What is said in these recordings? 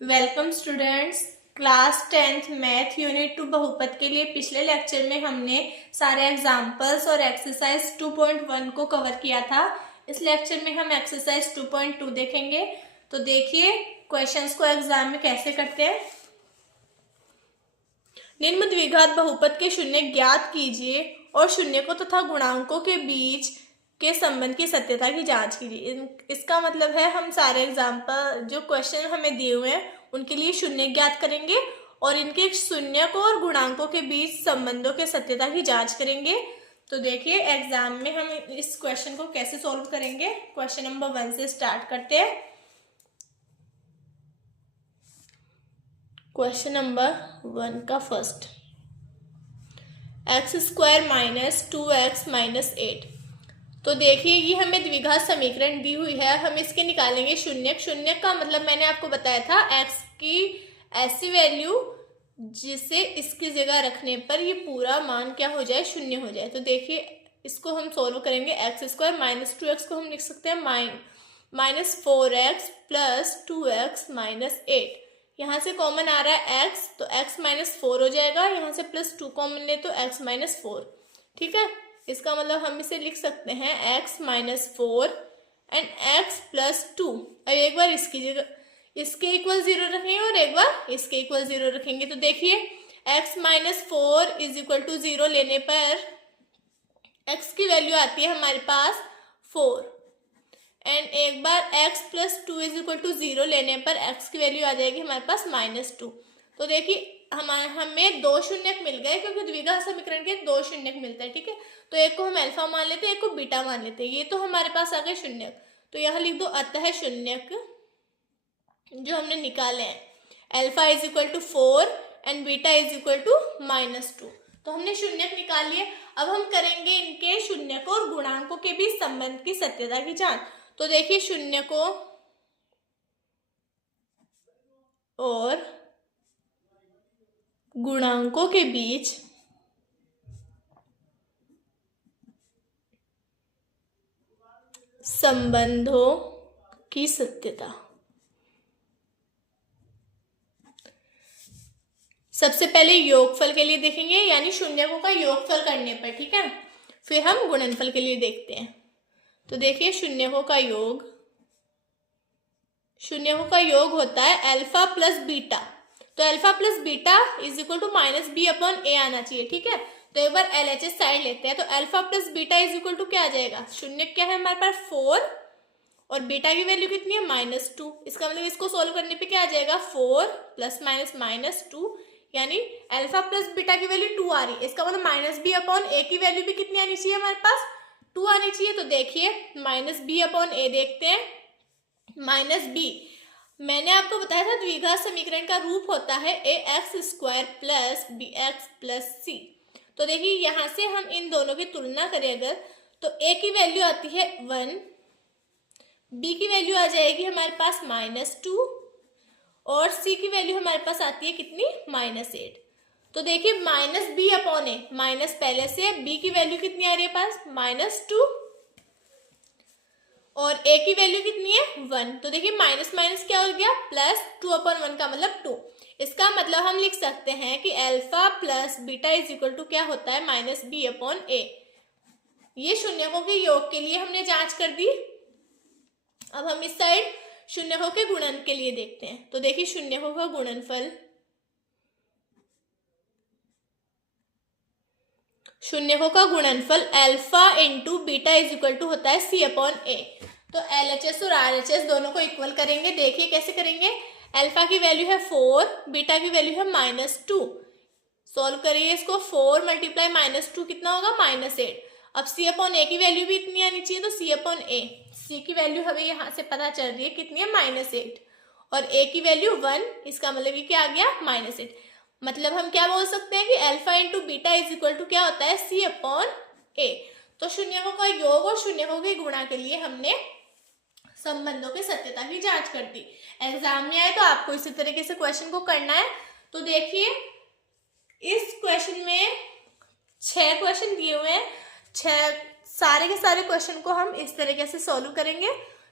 Welcome students. Class 10th math unit 2 बहुपद के लिए पिछले लेक्चर में हमने सारे एग्जाम्पल्स और एक्सरसाइज 2.1 को कवर किया था। इस लेक्चर में हम एक्सरसाइज 2.2 देखेंगे। तो देखिए क्वेश्चंस को एग्जाम में कैसे करते हैं। निम्न द्विघात बहुपद के शून्य ज्ञात कीजिए और शून्य को तथा गुणांकों के बीच के संबंध की सत्यता की जांच कीजिए। इसका मतलब है हम सारे एग्जाम्पल जो क्वेश्चन हमें दिए हुए हैं उनके लिए शून्य ज्ञात करेंगे और इनके शून्य को और गुणांकों के बीच संबंधों के सत्यता की जांच करेंगे। तो देखिए एग्जाम में हम इस क्वेश्चन को कैसे सॉल्व करेंगे। क्वेश्चन नंबर 1 से स्टार्ट करते हैं। क्वेश्चन नंबर 1 का first, x² minus 2x minus 8। तो देखिए ये हमें द्विघात समीकरण दी हुई है, हम इसके निकालेंगे शून्य। शून्य का मतलब मैंने आपको बताया था x की ऐसी वैल्यू जिसे इसकी जगह रखने पर ये पूरा मान क्या हो जाए, शून्य हो जाए। तो देखिए इसको हम सॉल्व करेंगे। x² माइनस 2x को हम लिख सकते हैं minus 4x plus 2x minus 8। यहाँ से कॉमन आ रहा है x, तो x माइनस 4 हो जाएगा। यहाँ से प्लस 2 कॉमन ले तो x माइनस 4। ठीक है, इसका मतलब हम इसे लिख सकते हैं x minus 4 and x plus 2। अब एक बार इसकी जगह इसके इक्वल 0 रखेंगे और एक बार इसके इक्वल 0 रखेंगे। तो देखिए x minus 4 is equal to 0 लेने पर x की वैल्यू आती है हमारे पास 4 एंड एक बार x plus 2 is equal to 0 लेने पर x की वैल्यू आ जाएगी हमारे पास माइनस 2। तो देखिए हमें दो शून्यक मिल गए क्योंकि द्विघात समीकरण के दो शून्यक मिलते हैं। ठीक है, तो एक को हम अल्फा मान लेते हैं, एक को बीटा मान लेते हैं। ये तो हमारे पास आ गए शून्यक, तो यहाँ लिख दो अतः शून्यक जो हमने निकाले हैं alpha is equal to 4 and beta is equal to minus 2। तो हमने शून्यक निकाल लिए। अब हम करेंगे इनके शून्यकों और गुणांकों के बीच संबंध की सत्यता की जांच। तो देखिए शून्यकों और गुणांकों के बीच संबंधों की सत्यता। सबसे पहले योगफल के लिए देखेंगे, यानी शून्यकों का योगफल करने पर। ठीक है, फिर हम गुणनफल के लिए देखते हैं। तो देखिए शून्यकों का योग होता है अल्फा प्लस बीटा। तो alpha plus beta is equal to minus b upon a आना चाहिए। ठीक है, तो एक बार LHS साइड लेते हैं। तो alpha plus beta is equal to क्या आ जाएगा, शून्य क्या है हमारे पास 4 और बीटा की वैल्यू कितनी है माइनस 2। इसका मतलब इसको सोल्व करने पे क्या आ जाएगा 4 प्लस माइनस माइनस 2, यानी अल्फा प्लस बीटा की वैल्यू 2 आ रही है। इसका मतलब माइनस बी अपॉन ए की वैल्यू भी कितनी आनी चाहिए हमारे पास, 2 आनी चाहिए। तो देखिए माइनस बी अपॉन ए देखते हैं। माइनस बी मैंने आपको बताया था द्विघात समीकरण का रूप होता है ax² plus bx plus c। तो देखिए यहाँ से हम इन दोनों की तुलना करें अगर, तो a की वैल्यू आती है 1, b की वैल्यू आ जाएगी हमारे पास माइनस 2 और c की वैल्यू हमारे पास आती है कितनी, माइनस 8। तो देखिए माइनस बी अपॉन ए, माइनस पहले से, b की वैल्यू कितनी आ रही है पास माइनस 2 और a की वैल्यू कितनी है 1। तो देखिए माइनस माइनस क्या हो गया प्लस, 2 अपॉन 1 का मतलब 2। इसका मतलब हम लिख सकते हैं कि alpha plus beta is equal to क्या होता है माइनस बी अपॉन ए। ये शून्यकों के योग के लिए हमने जांच कर दी। अब हम इस साइड शून्यकों के गुणन के लिए देखते हैं। तो देखिए शून्यकों का गुणनफल, शून्यकों का गुणनफल alpha into beta is equal to होता है सी अपॉन ए। तो LHS और RHS दोनों को इक्वल करेंगे। देखिए कैसे करेंगे, अल्फा की वैल्यू है 4, बीटा की वैल्यू है माइनस 2। सॉल्व करिए इसको, 4 मल्टीप्लाई माइनस 2 कितना होगा माइनस 8। अब सी अपॉन ए की वैल्यू भी इतनी आनी चाहिए, तो सी अपॉन ए, सी की वैल्यू हमें यहाँ से पता चल रही है कितनी है माइनस 8 और ए की वैल्यू 1। इसका मतलब ये क्या आ गया माइनस 8। मतलब हम क्या बोल सकते हैं कि alpha into beta is equal to क्या होता है सी अपॉन ए। तो शून्यकों का योग और शून्यकों के गुणा के लिए हमने संबंधों की सत्यता की जांच कर दी। एग्जाम में आए तो आपको इसी तरीके से क्वेश्चन को करना है। तो देखिए इस क्वेश्चन में 6 क्वेश्चन दिए हुए हैं, सारे के सारे क्वेश्चन को हम इस तरीके से सॉल्व करेंगे।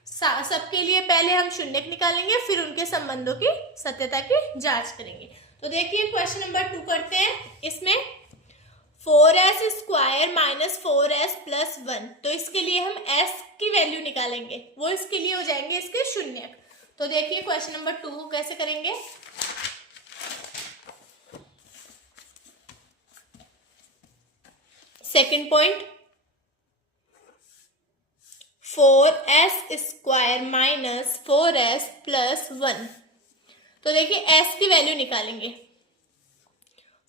सबके लिए पहले हम शून्यक निकालेंगे, फिर उनके संबंधों की सत्यता की जांच करेंगे। तो देखिए क्वेश्चन नंबर 2 करते हैं। इसमें 4s square minus 4s plus 1, तो इसके लिए हम s की वैल्यू निकालेंगे, वो इसके लिए हो जाएंगे इसके शून्यक। तो देखिए क्वेश्चन नंबर 2 को कैसे करेंगे। Second point, 4s square minus 4s plus 1, तो देखिए s की वैल्यू निकालेंगे।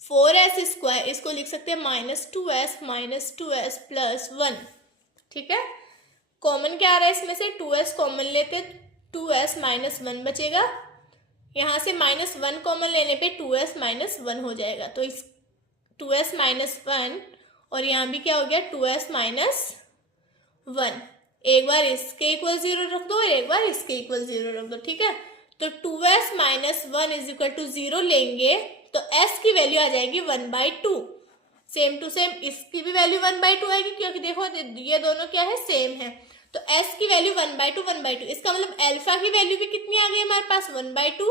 4s स्क्वायर, इसको लिख सकते हैं माइनस 2s प्लस 1, ठीक है। कॉमन क्या आ रहा है इसमें से, 2s कॉमन लेते 2s माइनस 1 बचेगा, यहाँ से माइनस 1 कॉमन लेने पे 2s माइनस 1 हो जाएगा, तो इस 2s माइनस 1 और यहाँ भी क्या हो गया 2s माइनस 1। एक बार इसके इक्वल 0 रख दो और एक बार इसके इक्वल 0 रख दो, ठीक है। तो 2s minus 1 is equal to 0 लेंगे तो s की वैल्यू आ जाएगी 1/2। सेम टू सेम इसकी भी वैल्यू 1/2 आएगी, क्योंकि देखो ये दोनों क्या है, सेम है। तो s की वैल्यू 1/2, इसका मतलब अल्फा की वैल्यू भी कितनी आ गई हमारे पास 1/2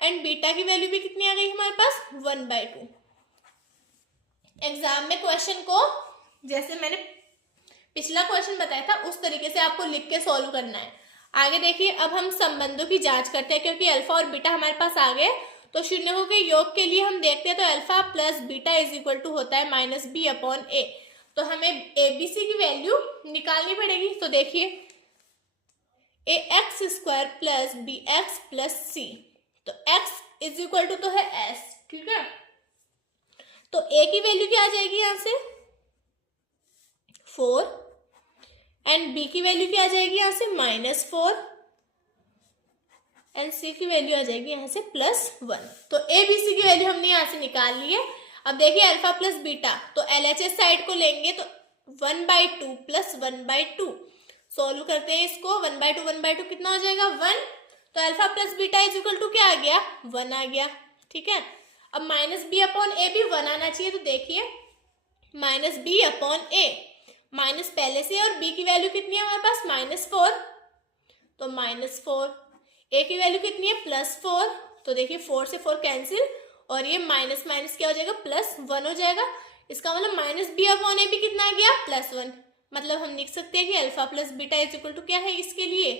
एंड बीटा की वैल्यू भी कितनी आ गई हमारे पास 1/2। एग्जाम में क्वेश्चन को जैसे मैंने पिछला क्वेश्चन बताया था उस तरीके से आपको लिख के सॉल्व करना है। आगे देखिए, अब हम संबंधों की जांच करते हैं, क्योंकि अल्फा और बीटा हमारे पास आ गए। तो शून्यकों के योग के लिए हम देखते हैं, तो alpha plus beta is equal to होता है -b/a। तो हमें abc की वैल्यू निकालनी पड़ेगी। तो देखिए ax square plus bx plus c, तो x इज इक्वल टू तो है s, ठीक है। तो a की वैल्यू क्या आ जाएगी यहाँ से 4 एंड b की वैल्यू क्या आ जाएगी यहाँ से -4 एंड c की वैल्यू आ जाएगी यहाँ से +1। तो a b c की वैल्यू हमने यहाँ से निकाल ली है। अब देखिए अल्फा प्लस बीटा, तो LHS साइड को लेंगे तो 1/2 प्लस 1/2, सोल्व करते हैं इसको। 1/2 कितना हो जाएगा 1। तो alpha plus beta is equal to क्या आ गया 1 आ गया, ठीक है। अब -b/a भी 1 आना चाहिए। तो देखिए -b/a, माइनस पहले से, और b की वैल्यू कितनी है हमारे पास -4, तो -4, a की वैल्यू कितनी है +4, तो देखिए 4 से 4 कैंसिल और ये माइनस माइनस क्या हो जाएगा +1 हो जाएगा। इसका मतलब -b/a भी कितना आ गया +1। मतलब हम लिख सकते हैं कि alpha plus beta is equal to क्या है इसके लिए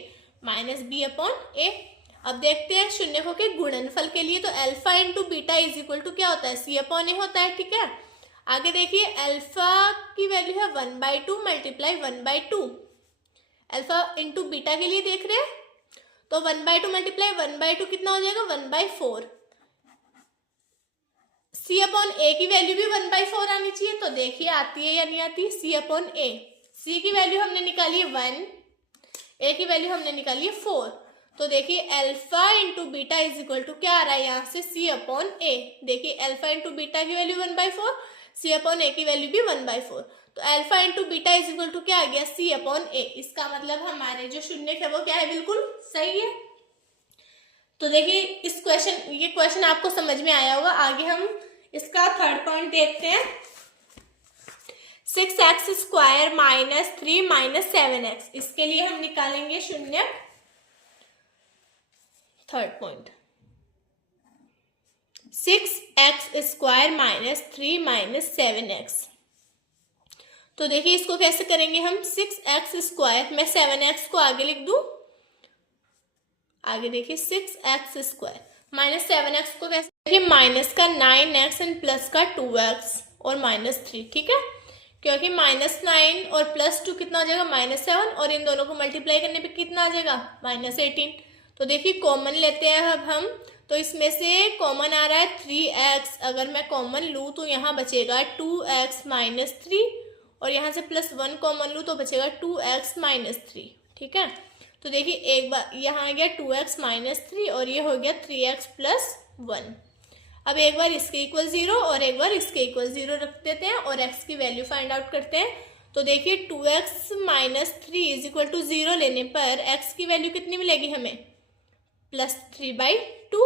-b/a। अब देखते हैं शून्यकों के गुणनफल के लिए, तो alpha into beta is equal to क्या होता है c/a होता है, ठीक है। आगे देखिए अल्फा की वैल्यू है 1/2 मल्टीप्लाई 1/2, अल्फा इंटू बीटा के लिए देख रहे हैं, तो 1/2 मल्टीप्लाई 1/2 कितना हो जाएगा 1/4। c/a की वैल्यू भी 1/4 आनी चाहिए। तो देखिए आती है या नहीं आती c/a। c की वैल्यू हमने निकाली है 1, a की वैल्यू हमने निकाली है 4। तो देखिए alpha into beta is equal to क्या आ रहा है यहाँ से c/a। देखिए अल्फा इंटू बीटा की वैल्यू 1/4, c/a की वैल्यू भी 1/4। तो alpha into beta is equal to क्या आ गया c/a। इसका मतलब हमारे जो शून्यक है वो क्या है, बिल्कुल सही है। तो देखिए ये क्वेश्चन आपको समझ में आया होगा। आगे हम इसका थर्ड पॉइंट देखते हैं। 6x स्क्वायर -3 -7x, इसके लिए हम निकालेंगे शून्यक। Third point 6x square -3 7x। तो देखिए इसको कैसे करेंगे हम। 6x स्क्वायर, मैं 7x को आगे लिख दूं, आगे देखिए 6x स्क्वायर -7x को कैसे, देखिए माइनस का 9x एंड प्लस का 2x और -3, ठीक है। क्योंकि -9 और +2 कितना हो जाएगा -7, और इन दोनों को मल्टीप्लाई करने पे कितना आ जाएगा -18। तो देखिए कॉमन लेते हैं अब हम, तो इसमें से कॉमन आ रहा है 3x, अगर मैं कॉमन लूँ तो यहाँ बचेगा 2x -3, और यहाँ से +1 कॉमन लूँ तो बचेगा 2x -3, ठीक है। तो देखिए एक बार यहाँ आ गया 2x -3 और ये हो गया 3x + 1। अब एक बार इसके इक्वल 0 और एक बार इसके इक्वल 0 रख देते हैं और x की वैल्यू फाइंड आउट करते हैं। तो देखिए 2x -3 इज इक्वल टू 0 लेने पर x की वैल्यू कितनी मिलेगी हमें +3/2,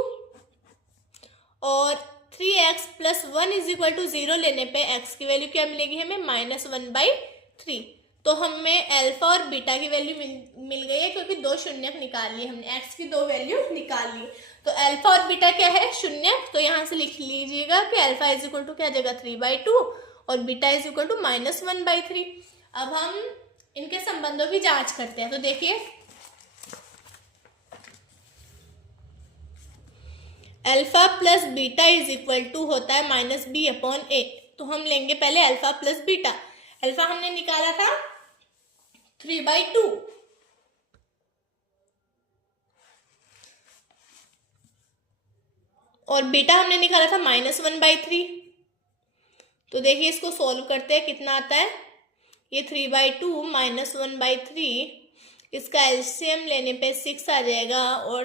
और 3x + 1 इज इक्वल टू 0 लेने पे x की वैल्यू क्या मिलेगी हमें -1/3। तो हमें अल्फा और बीटा की वैल्यू मिल गई है, क्योंकि दो शून्यक निकाल लिए हमने, एक्स की दो वैल्यू निकाल ली। तो अल्फा और बीटा क्या है, शून्यक। तो यहाँ से लिख लीजिएगा कि अल्फा इज इक्वल टू क्या आ जाएगा 3/2 और बीटा इज इक्वल टू -1/3। अब हम इनके संबंधों की जांच करते हैं। तो देखिए alpha plus beta is equal to होता है -b/a। तो हम लेंगे पहले अल्फा प्लस बीटा। अल्फा हमने निकाला था 3/2 और बीटा हमने निकाला था -1/3। तो देखिए इसको सॉल्व करते हैं, कितना आता है, ये 3/2 -1/3, इसका एलसीएम लेने पे 6 आ जाएगा और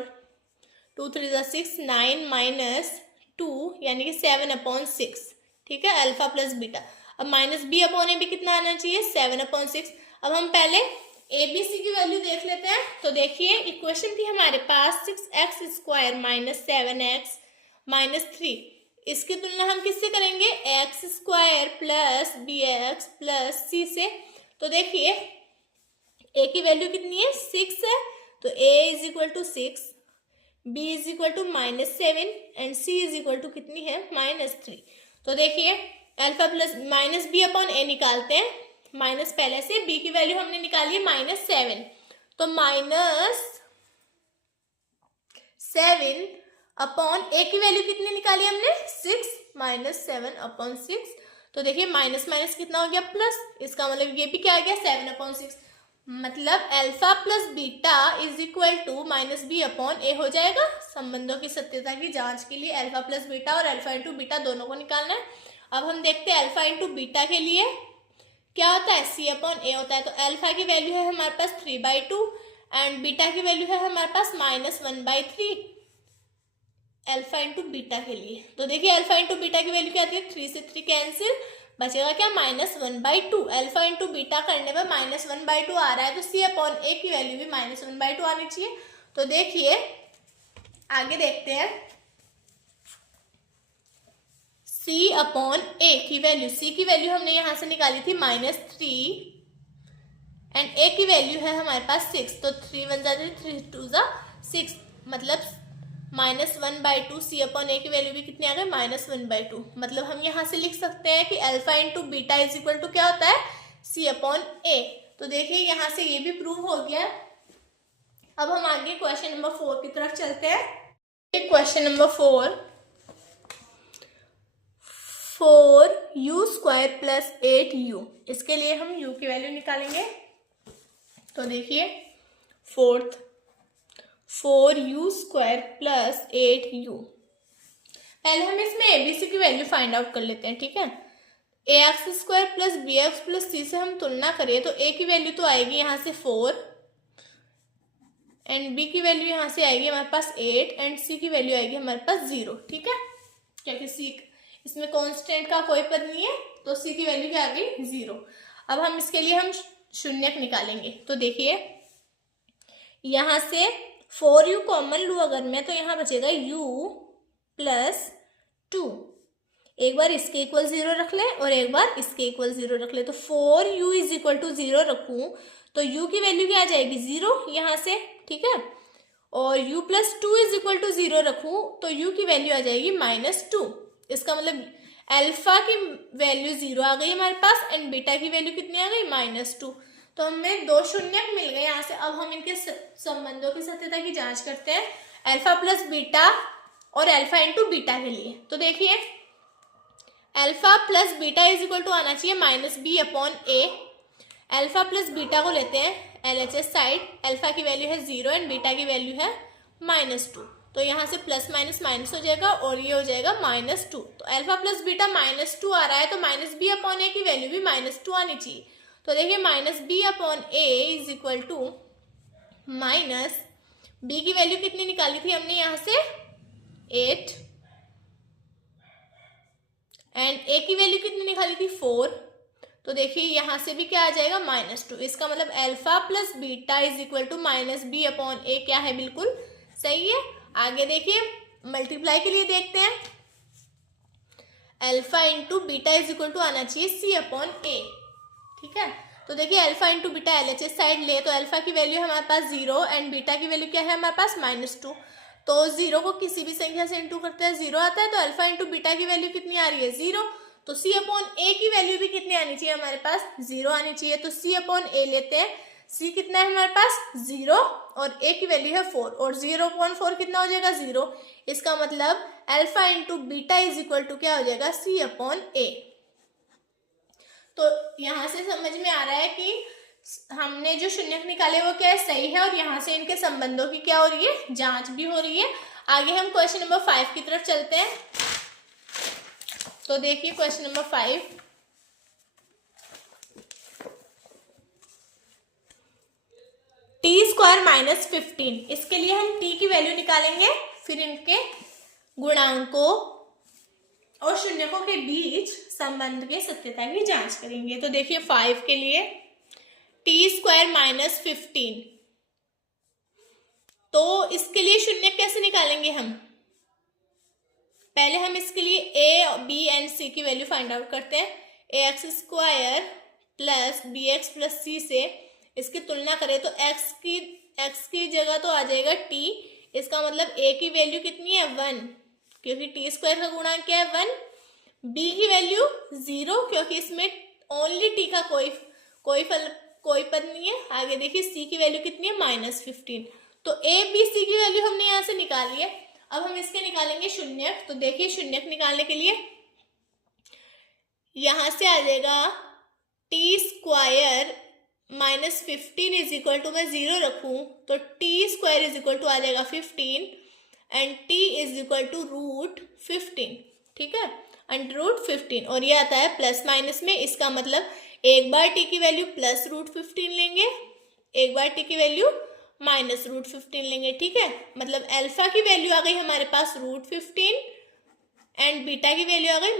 2 3 6 9 - 2 यानी कि 7/6। ठीक है, अल्फा प्लस बीटा। अब -b/a भी कितना आना चाहिए, 7/6। अब हम पहले ए बी सी की वैल्यू देख लेते हैं। तो देखिए इक्वेशन थी हमारे पास 6x² - 7x - 3। इसकी तुलना हम किससे करेंगे, x² plus bx plus c से। तो देखिए a की वैल्यू कितनी है, 6 है, तो a is equal to 6, b is equal to -7 and c is equal to कितनी है, -3। तो देखिए अल्फा प्लस -b/a निकालते हैं, माइनस पहले से, b की वैल्यू हमने निकाली है -7, तो -7/a की वैल्यू कितनी निकाली हमने, 6 -7/6। तो देखिए माइनस माइनस कितना हो गया, प्लस, इसका मतलब ये भी क्या आ गया, 7/6। मतलब alpha plus beta is equal to -b/a हो जाएगा। संबंधों की सत्यता की जांच के लिए अल्फा प्लस बीटा और अल्फा इंटू बीटा दोनों को निकालना है। अब हम देखते हैं अल्फा इंटू बीटा के लिए क्या होता है, c/a होता है। तो अल्फा की वैल्यू है हमारे पास 3/2 एंड बीटा की वैल्यू है हमारे पास -1/3 अल्फा इंटू बीटा के लिए। तो देखिए अल्फा इंटू बीटा की वैल्यू क्या आती है, 3 से 3 कैंसिल, बचेगा क्या, -1/2। अल्फा इंटू बीटा करने में -1/2 आ रहा है, तो c/a की वैल्यू भी -1/2 आनी चाहिए। तो देखिए आगे देखते हैं, c/a की वैल्यू, c की वैल्यू हमने यहां से निकाली थी -3 एंड a की वैल्यू है हमारे पास 6। तो 3 1 जा 3 2 जा 6, मतलब -1/2। c/a की वैल्यू भी कितनी आ गई, -1/2। मतलब हम यहाँ से लिख सकते हैं कि alpha into beta is equal to क्या होता है, c/a। तो देखिए यहाँ से ये भी प्रूव हो गया। अब हम आगे क्वेश्चन नंबर 4 की तरफ चलते हैं। Question number 4u² plus 8u। इसके लिए हम u की वैल्यू निकालेंगे। तो देखिए 4u² प्लस 8u। पहले हम इसमें एबीसी की वैल्यू फाइंड आउट कर लेते हैं, ठीक है। ax² plus bx plus c से हम तुलना करें तो a की वैल्यू तो आएगी यहाँ से 4 एंड b की वैल्यू यहाँ से आएगी हमारे पास 8 एंड c की वैल्यू आएगी हमारे पास 0, ठीक है, क्योंकि c इसमें कांस्टेंट का कोई पद नहीं है, तो c की वैल्यू क्या आ गई, 0। अब हम इसके लिए हम शून्यक निकालेंगे। तो देखिए यहाँ से 4u कॉमन लूँ अगर मैं, तो यहाँ बचेगा u प्लस 2। एक बार इसके इक्वल 0 रख ले और एक बार इसके इक्वल 0 रख ले। तो 4u इज इक्वल टू 0 रखूँ तो u की वैल्यू क्या आ जाएगी, 0 यहाँ से, ठीक है। और u plus 2 is equal to 0 रखूँ तो u की वैल्यू आ जाएगी -2। इसका मतलब अल्फा की वैल्यू 0 आ गई हमारे पास एंड बीटा की वैल्यू कितनी आ गई, -2। तो हमें दो शून्यक मिल गए यहाँ से। अब हम इनके संबंधों की सत्यता की जांच करते हैं अल्फा प्लस बीटा और अल्फा इंटू बीटा के लिए। तो देखिए alpha plus beta is equal to आना चाहिए -b/a। अल्फा प्लस बीटा को लेते हैं LHS साइड, अल्फा की वैल्यू है 0 एंड बीटा की वैल्यू है -2। तो यहाँ से प्लस माइनस माइनस हो जाएगा और ये हो जाएगा -2। तो अल्फा प्लस बीटा -2 आ रहा है, तो -b/a की वैल्यू भी -2 आनी चाहिए। तो देखिए -b/a is equal to -b की वैल्यू कितनी निकाली थी हमने यहाँ से 8 एंड a की वैल्यू कितनी निकाली थी 4। तो देखिए यहाँ से भी क्या आ जाएगा, -2। इसका मतलब alpha plus beta is equal to -b/a क्या है, बिल्कुल सही है। आगे देखिए मल्टीप्लाई के लिए देखते हैं, alpha into beta is equal to आना चाहिए c/a, ठीक है। तो देखिए alpha into beta LHS side ले तो अल्फा की वैल्यू हमारे पास 0 एंड बीटा की वैल्यू क्या है हमारे पास -2। तो 0 को किसी भी संख्या से इंटू करते हैं 0 आता है, तो अल्फा इंटू बीटा की वैल्यू कितनी आ रही है 0। तो c अपॉन a की वैल्यू भी कितनी आनी चाहिए हमारे पास 0 आनी चाहिए। तो c अपॉन a लेते हैं, c कितना है हमारे पास 0 और a की वैल्यू है 4 और 0 अपॉन 4 कितना हो जाएगा 0। इसका मतलब alpha into beta is equal to क्या हो जाएगा c अपॉन a। तो यहाँ से समझ में आ रहा है कि हमने जो शून्यक निकाले वो क्या है सही है, और यहाँ से इनके संबंधों की क्या हो रही है जांच भी हो रही है। आगे हम क्वेश्चन नंबर 5 की तरफ चलते हैं। तो देखिए क्वेश्चन नंबर 5, t² - 15, इसके लिए हम t की वैल्यू निकालेंगे, फिर इनके गुणांकों और शून्यकों के बीच संबंध के सत्यता की जांच करेंगे। तो देखिए 5 के लिए t² - 15, तो इसके लिए शून्य कैसे निकालेंगे हम, पहले हम इसके लिए a, b एंड c की वैल्यू फाइंड आउट करते हैं। ax² plus bx plus c से इसकी तुलना करें तो x की जगह तो आ जाएगा t, इसका मतलब a की वैल्यू कितनी है 1 क्योंकि t² का गुणांक क्या है 1, b की वैल्यू 0 क्योंकि इसमें ओनली t का कोई पद नहीं है। आगे देखिए c की वैल्यू कितनी है -15। तो a b c की वैल्यू हमने यहाँ से निकाली है। अब हम इसके निकालेंगे शून्यक। तो देखिए शून्यक निकालने के लिए यहाँ से आ जाएगा t² - 15 इज इक्वल टू, मैं 0 रखूँ तो t² इज इक्वल टू आ जाएगा 15 and t is equal to √15, ठीक है, √15, और ये आता है प्लस माइनस में। इसका मतलब एक बार t की वैल्यू प्लस √15 लेंगे, एक बार t की वैल्यू माइनस √15 लेंगे, ठीक है। मतलब अल्फा की वैल्यू आ गई हमारे पास √15 एंड बीटा की वैल्यू आ गई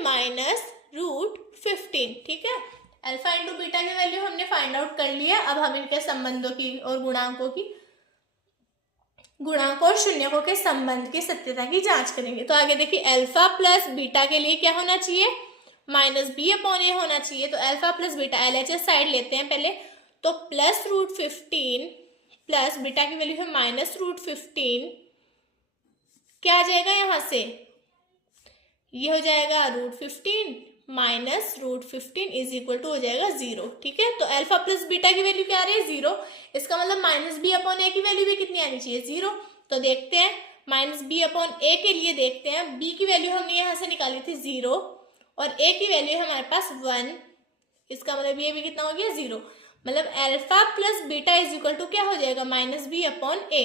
-√15, ठीक है। अल्फा इंटू बीटा की वैल्यू हमने फाइंड आउट कर लिया। अब हम इनके संबंधों की और गुणांकों और शून्यकों के संबंध की सत्यता की जांच करेंगे। तो आगे देखिए अल्फा प्लस बीटा के लिए क्या होना चाहिए -b अपॉन a होना चाहिए। तो alpha plus beta LHS side लेते हैं पहले, तो प्लस √15 प्लस बीटा की वैल्यू है -√15, क्या आ जाएगा यहाँ से, ये हो जाएगा √15 माइनस √15 इज इक्वल टू हो जाएगा 0, ठीक है। तो अल्फा प्लस बीटा की वैल्यू क्या आ रही है 0, इसका मतलब -b अपॉन a की वैल्यू भी कितनी आनी चाहिए 0। तो देखते हैं -b अपॉन a के लिए देखते हैं, b की वैल्यू हमने यहाँ से निकाली थी 0 और a की वैल्यू हमारे पास 1, इसका मतलब ये भी कितना हो गया 0। मतलब alpha plus beta is equal to क्या हो जाएगा -b अपॉन a।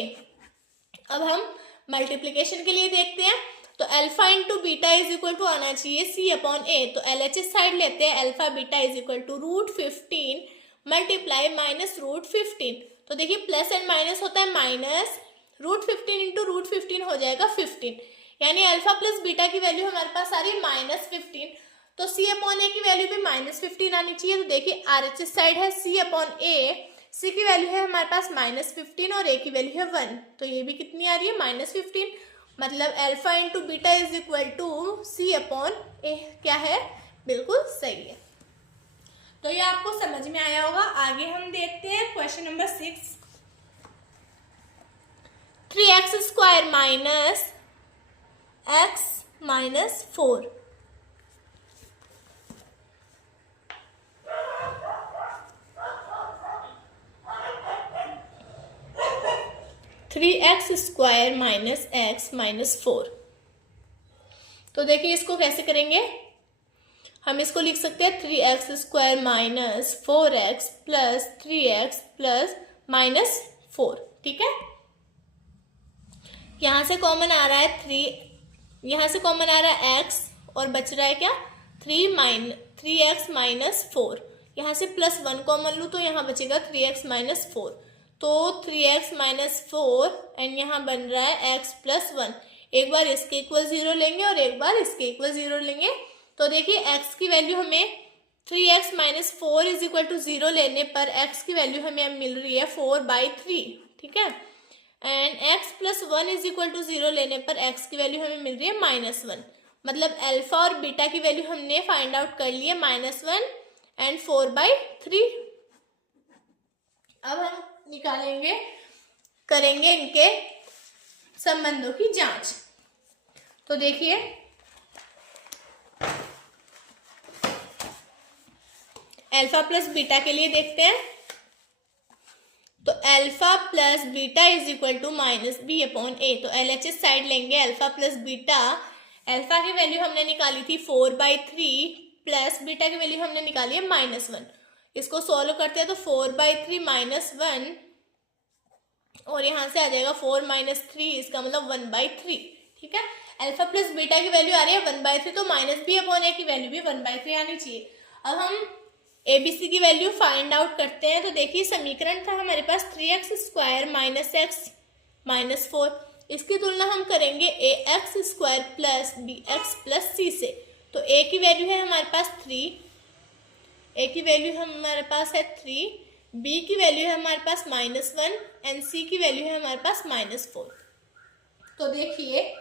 अब हम मल्टीप्लीकेशन के लिए देखते हैं, तो alpha into beta is equal to आना चाहिए c अपॉन a। तो एलएचएस साइड लेते हैं, alpha beta is equal to √15 multiply -√15। तो देखिए प्लस एंड माइनस होता है माइनस, √15 इंटू √15 हो जाएगा 15, यानी अल्फा प्लस बीटा की वैल्यू हमारे पास आ रही है -15। तो c अपॉन a की वैल्यू भी -15 आनी चाहिए। तो देखिए आरएचएस साइड है c अपॉन a, c की वैल्यू है हमारे पास -15 और a की वैल्यू है 1, तो ये भी कितनी आ रही है -15। मतलब alpha into beta is equal to c upon a, क्या है बिल्कुल सही है। तो ये आपको समझ में आया होगा। आगे हम देखते हैं question number 6, 3x² - x - 4, 3x² - x - 4। तो देखिए इसको कैसे करेंगे, हम इसको लिख सकते हैं 3x² - 4x plus 3x plus -4, ठीक है। यहाँ से कॉमन आ रहा है 3, यहाँ से कॉमन आ रहा है x और बच रहा है क्या 3x - 4। यहाँ से +1 कॉमन लूँ तो यहाँ बचेगा 3x - 4, तो 3x - 4 एंड यहाँ बन रहा है x + 1। एक बार इसके इक्वल 0 लेंगे और एक बार इसके इक्वल 0 लेंगे। तो देखिए x की वैल्यू हमें 3x - 4 इज इक्वल टू 0 लेने पर x की वैल्यू हमें मिल रही है 4/3, ठीक है। And x + 1 is equal to 0 लेने पर x की वैल्यू हमें मिल रही है -1। मतलब अल्फा और बीटा की वैल्यू हमने फाइंड आउट कर ली है -1 एंड 4/3। अब हम करेंगे इनके संबंधों की जांच। तो देखिए अल्फा प्लस बीटा के लिए देखते हैं। तो alpha plus beta is equal to minus b upon a. तो LHS साइड लेंगे अल्फा प्लस बीटा। अल्फा की वैल्यू हमने निकाली थी 4/3 प्लस बीटा की वैल्यू हमने निकाली है -1। इसको सॉल्व करते हैं तो 4/3 -1 और यहाँ से आ जाएगा 4 - 3, इसका मतलब 1/3। ठीक है, अल्फा प्लस बीटा की वैल्यू आ रही है 1/3, तो माइनस बी अपॉन ए की वैल्यू भी 1/3 आनी चाहिए। अब हम ABC की वैल्यू फाइंड आउट करते हैं। तो देखिए समीकरण था हमारे पास 3x² - x - 4। इसकी तुलना हम करेंगे ax² plus bx plus c से। तो a की वैल्यू है हमारे पास 3, a की वैल्यू हमारे पास है 3, b की वैल्यू है हमारे पास -1 एंड c की वैल्यू है हमारे पास -4। तो देखिए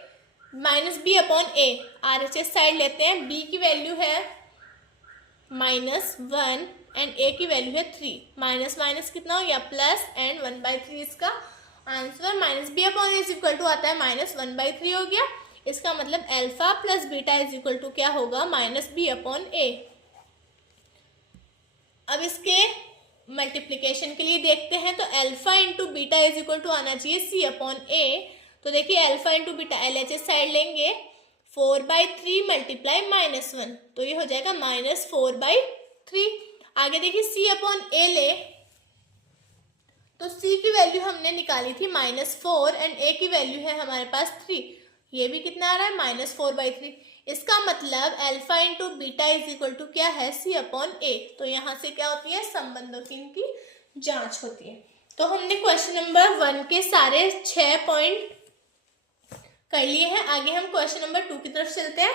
-b upon a, RHS side लेते हैं। b की वैल्यू है -1 एंड a की वैल्यू है 3। माइनस माइनस कितना हो गया प्लस, एंड 1/3 इसका answer. -b upon a is equal to आता है -1/3 हो गया। इसका मतलब alpha plus beta is equal to क्या होगा -b अपॉन a। अब इसके मल्टीप्लिकेशन के लिए देखते हैं। तो alpha into beta is equal to आना चाहिए c अपॉन a। तो देखिए alpha into beta LHS side लेंगे 4/3 मल्टीप्लाई -1, तो ये हो जाएगा -4/3। आगे देखिए c अपॉन a ले, तो c की वैल्यू हमने निकाली थी -4 एंड a की वैल्यू है हमारे पास 3। ये भी कितना आ रहा है -4/3। इसका मतलब alpha into beta is equal to क्या है c अपॉन a। तो यहाँ से क्या होती है, संबंधों की इनकी जांच होती है। तो हमने क्वेश्चन नंबर 1 के सारे 6 पॉइंट कर लिए हैं। आगे हम क्वेश्चन नंबर 2 की तरफ चलते हैं।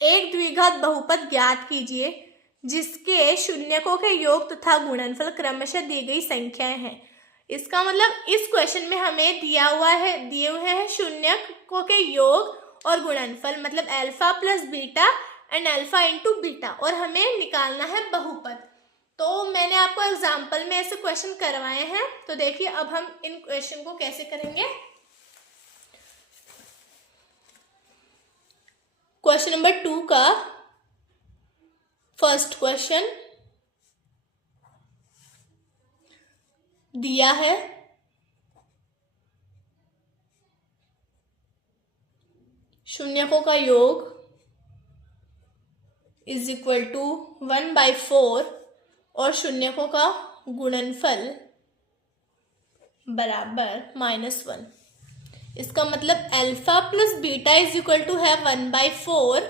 एक द्विघात बहुपद ज्ञात कीजिए जिसके शून्यकों के योग तथा गुणनफल क्रमशः दी गई संख्याएं हैं। इसका मतलब इस क्वेश्चन में हमें दिए हुए हैं शून्यकों के योग और गुणनफल, मतलब alpha plus beta and alpha into beta, और हमें निकालना है बहुपद। तो मैंने आपको एग्जाम्पल में ऐसे क्वेश्चन करवाए हैं। तो देखिए अब हम इन क्वेश्चन को कैसे करेंगे। क्वेश्चन नंबर 2 का फर्स्ट क्वेश्चन दिया है शून्यकों का योग इज इक्वल टू 1/4 और शून्यकों का गुणनफल बराबर -1। इसका मतलब alpha plus beta is equal to है 1/4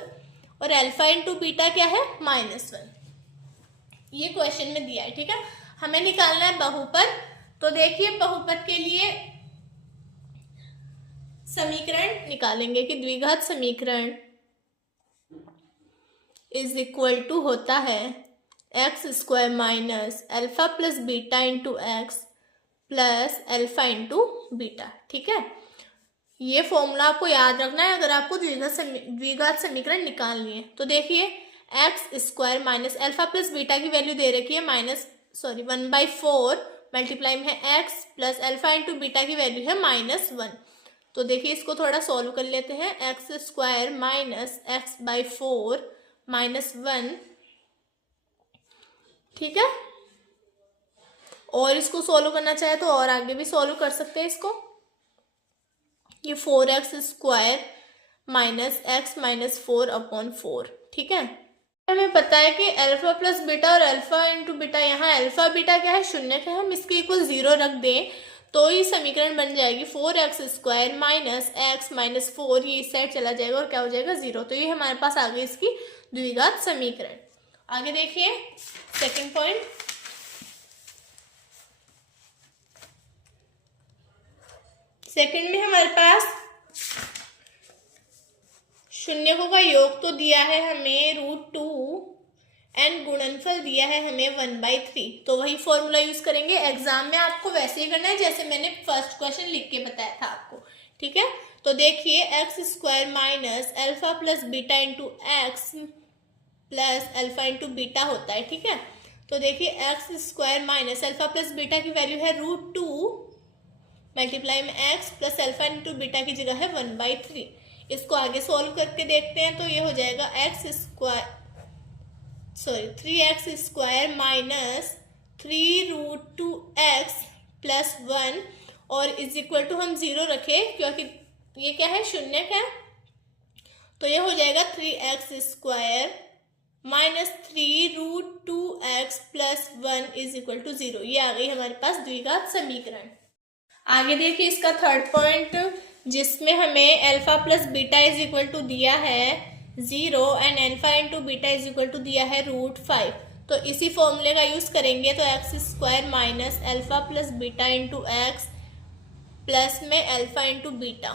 और अल्फा इंटू बीटा क्या है -1। ये क्वेश्चन में दिया है। ठीक है, हमें निकालना है बहुपद। तो देखिए बहुपद के लिए समीकरण निकालेंगे कि द्विघात समीकरण इज इक्वल टू होता है x² minus alpha plus beta into x plus alpha into beta. ठीक है, ये फॉर्मूला आपको याद रखना है अगर आपको द्विघात समीकरण निकालनी है। तो देखिए x² minus alpha plus beta की वैल्यू दे रखी है 1/4 मल्टीप्लाई में है x plus alpha into beta की वैल्यू है -1। तो देखिए इसको थोड़ा सॉल्व कर लेते हैं। x² minus x/4 -1। ठीक है, और इसको सॉल्व करना चाहे तो और आगे भी सॉल्व कर सकते हैं इसको। ये 4x² माइनस x -4 अपॉन 4। ठीक है, हमें पता है कि अल्फा प्लस बीटा और अल्फा इंटू बीटा, यहाँ अल्फा बीटा क्या है, शून्य है, हम इसके इक्वल 0 रख दें तो ये समीकरण बन जाएगी 4x² माइनस x -4, ये इस साइड चला जाएगा और क्या हो जाएगा 0। तो ये हमारे पास आ गई इसकी द्विघात समीकरण। आगे देखिए सेकंड पॉइंट। सेकंड में हमारे पास शून्यकों का योग तो दिया है हमें √2 एंड गुणनफल दिया है हमें 1/3। तो वही फॉर्मूला यूज करेंगे। एग्जाम में आपको वैसे ही करना है जैसे मैंने फर्स्ट क्वेश्चन लिख के बताया था आपको। ठीक है, तो देखिए x² minus alpha plus beta into x plus alpha into beta होता है। ठीक है, तो देखिए x square minus alpha plus beta की वैल्यू है √2 मल्टीप्लाई में x plus alpha into beta की जगह है 1/3। इसको आगे सॉल्व करके देखते हैं तो ये हो जाएगा 3x square minus 3√2x plus 1 और इज इक्वल टू हम 0 रखें क्योंकि ये क्या है, शून्य है। तो ये हो जाएगा 3x square minus 3√2x plus 1 is equal to 0। ये आ गई हमारे पास द्विघात समीकरण। आगे देखिए इसका थर्ड पॉइंट, जिसमें हमें alpha plus beta is equal to दिया है 0 and alpha into beta is equal to दिया है √5। तो इसी फॉर्मूले का यूज करेंगे तो x square minus alpha plus beta into x plus में अल्फा इंटू बीटा।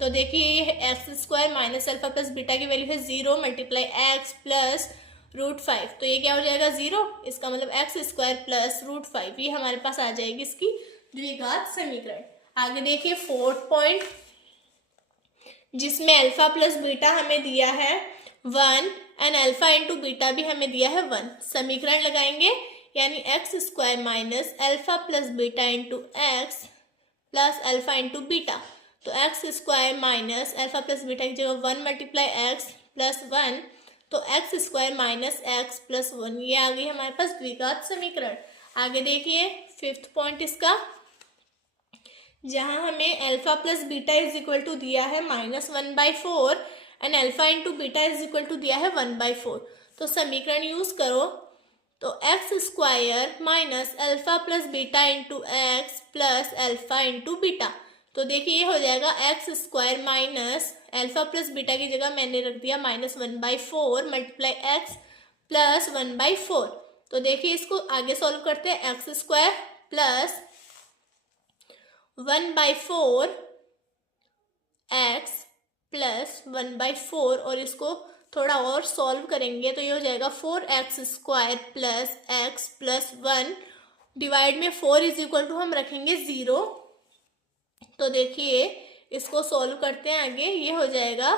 तो देखिए ये x square minus alpha plus beta की वैल्यू है 0 मल्टीप्लाई एक्स प्लस √5। तो ये क्या हो जाएगा 0, इसका मतलब एक्स स्क्वायर प्लस √5, ये हमारे पास आ जाएगी इसकी द्विघात समीकरण। आगे देखिए फोर्थ पॉइंट, जिसमें अल्फा प्लस बीटा हमें दिया है 1 एंड अल्फा इंटू बीटा भी हमें दिया है 1। समीकरण लगाएंगे यानी x square minus alpha plus beta into x plus alpha into beta. तो x square minus alpha plus beta की जगह 1 मल्टीप्लाई एक्स प्लस 1, तो x square minus x plus 1, ये आ गई हमारे पास द्विघात समीकरण। आगे देखिए फिफ्थ पॉइंट इसका, जहां हमें alpha plus beta is equal to दिया है -1/4 and alpha into beta is equal to दिया है 1/4। तो समीकरण यूज करो तो x square minus alpha plus beta into x plus alpha into beta. तो देखिए ये हो जाएगा x square minus alpha plus beta की जगह मैंने रख दिया -1/4 मल्टीप्लाई एक्स प्लस 1/4। तो देखिए इसको आगे सॉल्व करते हैं, x square plus 1/4 x plus 1/4 और इसको थोड़ा और सॉल्व करेंगे तो ये हो जाएगा 4x square plus x plus 1 divide में 4 इज इक्वल टू हम रखेंगे 0। तो देखिए इसको सॉल्व करते हैं आगे, ये हो जाएगा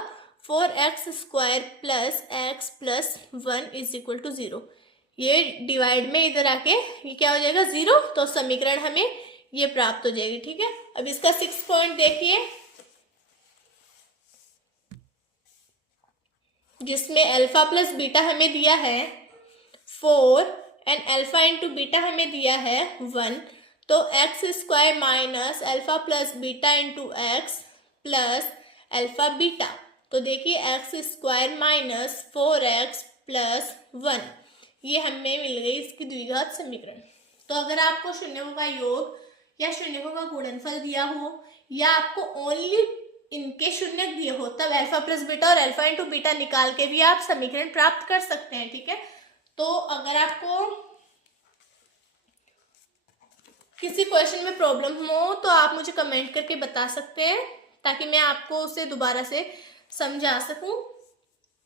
4x square plus x plus 1 is equal to 0। ये डिवाइड में इधर आके ये क्या हो जाएगा 0, तो समीकरण हमें ये प्राप्त हो जाएगी। ठीक है, अब इसका 6 पॉइंट देखिए, जिसमें अल्फा प्लस बीटा हमें दिया है 4 एंड अल्फा इंटू बीटा हमें दिया है 1। तो x square minus alpha plus beta into x plus alpha beta. तो देखिए x square minus 4x plus 1, ये हमें मिल गई इसकी द्विघात समीकरण। तो अगर आपको शून्यकों का योग या शून्यकों का गुणनफल दिया हो या आपको ओनली इनके शून्य दिए हो, तब अल्फा प्लस बीटा और अल्फा इंटू बीटा निकाल के भी आप समीकरण प्राप्त कर सकते हैं। ठीक है, तो अगर आपको किसी क्वेश्चन में प्रॉब्लम हो तो आप मुझे कमेंट करके बता सकते हैं ताकि मैं आपको उसे दोबारा से समझा सकूं।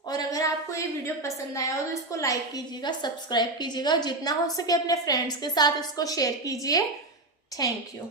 और अगर आपको ये वीडियो पसंद आया हो तो इसको लाइक कीजिएगा, सब्सक्राइब कीजिएगा, जितना हो सके अपने फ्रेंड्स के साथ इसको शेयर कीजिए। Thank you.